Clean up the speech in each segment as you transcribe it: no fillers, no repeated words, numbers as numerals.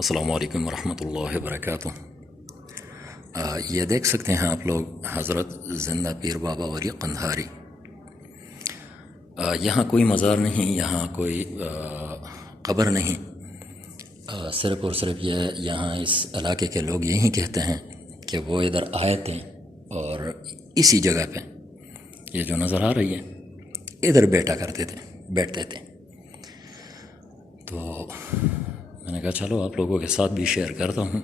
السلام علیکم ورحمۃ اللہ وبرکاتہ۔ یہ دیکھ سکتے ہیں آپ لوگ حضرت زندہ پیر بابا ولی قندھاری۔ یہاں کوئی مزار نہیں، یہاں کوئی قبر نہیں، صرف اور صرف یہاں اس علاقے کے لوگ یہی کہتے ہیں کہ وہ ادھر آئے تھے اور اسی جگہ پہ یہ جو نظر آ رہی ہے ادھر بیٹھتے تھے۔ تو میں نے کہا چلو آپ لوگوں کے ساتھ بھی شیئر کرتا ہوں۔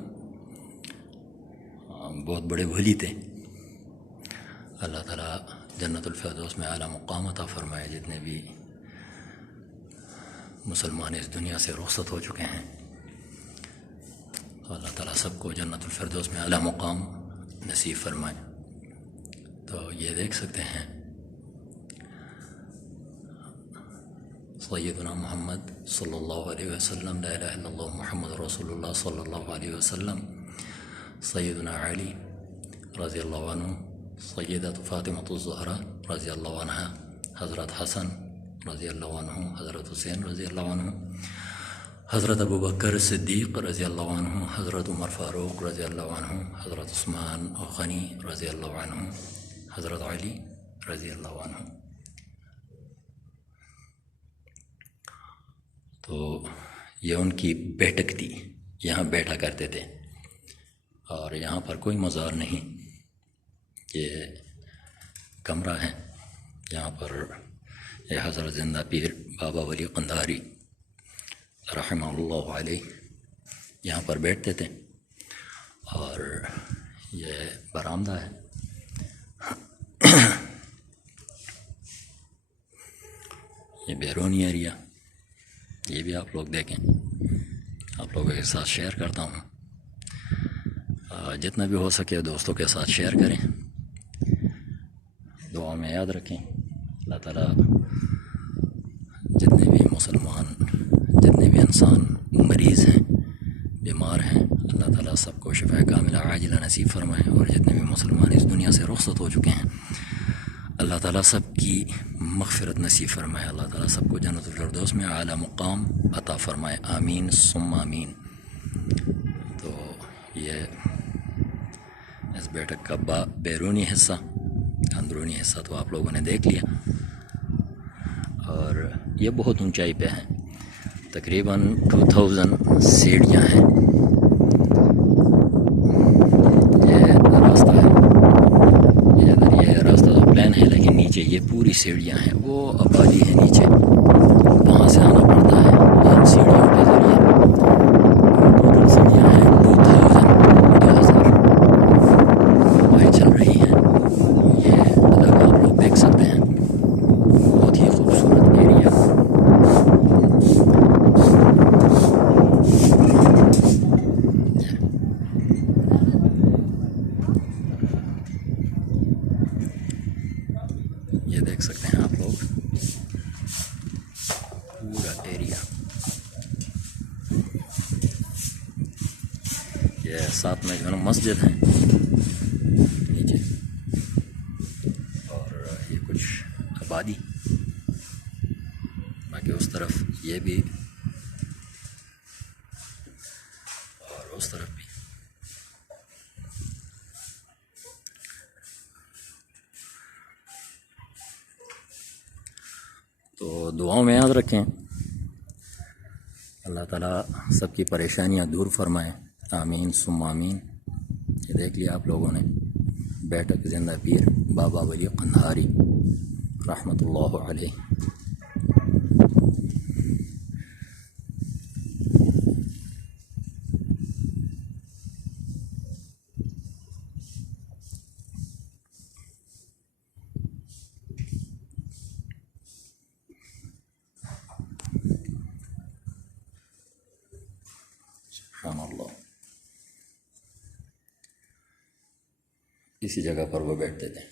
بہت بڑے ولی تھے، اللہ تعالیٰ جنت الفردوس میں اعلیٰ مقام عطا فرمائے۔ جتنے بھی مسلمان اس دنیا سے رخصت ہو چکے ہیں، اللہ تعالیٰ سب کو جنت الفردوس میں اعلیٰ مقام نصیب فرمائے۔ تو یہ دیکھ سکتے ہیں سیدنا محمد صلی اللہ علیہ وسلم، لا الہ الا اللہ محمد رسول اللہ صلی اللہ علیہ وسلم، سیدنا علی رضی اللہ عنہ، سیدۃ فاطمۃ الزہرا رضی اللہ عنہ، حضرت حسن رضی اللہ عنہ، حضرت حسین رضی اللہ عنہ، حضرت ابو بکر صدیق رضی اللہ عنہ، حضرت عمر فاروق رضی اللہ عنہ، حضرت عثمان غنی رضی اللہ عنہ، حضرت علی رضی اللہ عنہ۔ تو یہ ان کی بیٹھک تھی، یہاں بیٹھا کرتے تھے، اور یہاں پر کوئی مزار نہیں، یہ کمرہ ہے۔ یہاں پر یہ حضرت زندہ پیر بابا ولی قندھاری رحمہ اللہ علیہ یہاں پر بیٹھتے تھے، اور یہ برآمدہ ہے۔ یہ بیرونی ایریا، یہ بھی آپ لوگ دیکھیں، آپ لوگوں کے ساتھ شیئر کرتا ہوں۔ جتنا بھی ہو سکے دوستوں کے ساتھ شیئر کریں، دعا میں یاد رکھیں۔ اللہ تعالیٰ جتنے بھی مسلمان، جتنے بھی انسان مریض ہیں، بیمار ہیں، اللہ تعالیٰ سب کو شفا کاملہ عاجلہ نصیب فرمائے، اور جتنے بھی مسلمان اس دنیا سے رخصت ہو چکے ہیں اللہ تعالیٰ سب کی مغفرت نصیب فرمائے، اللہ تعالیٰ سب کو جنت الفردوس میں اعلیٰ مقام عطا فرمائے، آمین ثم آمین۔ تو یہ اس بیٹھک کا بیرونی حصہ، اندرونی حصہ تو آپ لوگوں نے دیکھ لیا، اور یہ بہت اونچائی پہ ہے، تقریباً 2000 سیڑھیاں ہیں۔ یہ راستہ ہے، یہ راستہ تو پلین ہے، لیکن نیچے یہ پوری سیڑھیاں ہیں، وہ آبادی ہے نیچے، وہاں سے آنا پڑتا ہے ان سیڑھیوں کے ذریعے۔ ٹوٹل سیڑھیاں ہیں 2000 ہوائی چل رہی ہیں۔ یہ علاقہ آپ لوگ دیکھ سکتے ہیں، بہت ہی خوبصورت ایریا۔ یہ دیکھ سکتے ہیں آپ لوگ پورا ایریا۔ یہ ساتھ میں جو ہے نا مسجد ہے نیچے، اور یہ کچھ آبادی، باقی اس طرف یہ بھی اور اس طرف بھی۔ تو دعاؤں میں یاد رکھیں، اللہ تعالیٰ سب کی پریشانیاں دور فرمائے، آمین ثم آمین۔ یہ دیکھ لیا آپ لوگوں نے بیٹھک زندہ پیر بابا ولی قندھاری رحمۃ اللہ علیہ۔ سبحان اللہ، اسی جگہ پر وہ بیٹھتے تھے۔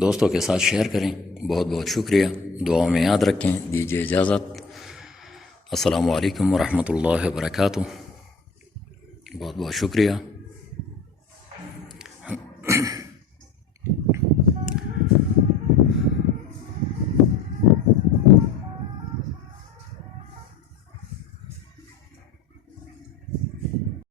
دوستوں کے ساتھ شیئر کریں. بہت بہت شکریہ. دعاؤں میں یاد رکھیں. دیجیے اجازت. السلام علیکم ورحمۃ اللہ وبرکاتہ. بہت بہت شکریہ.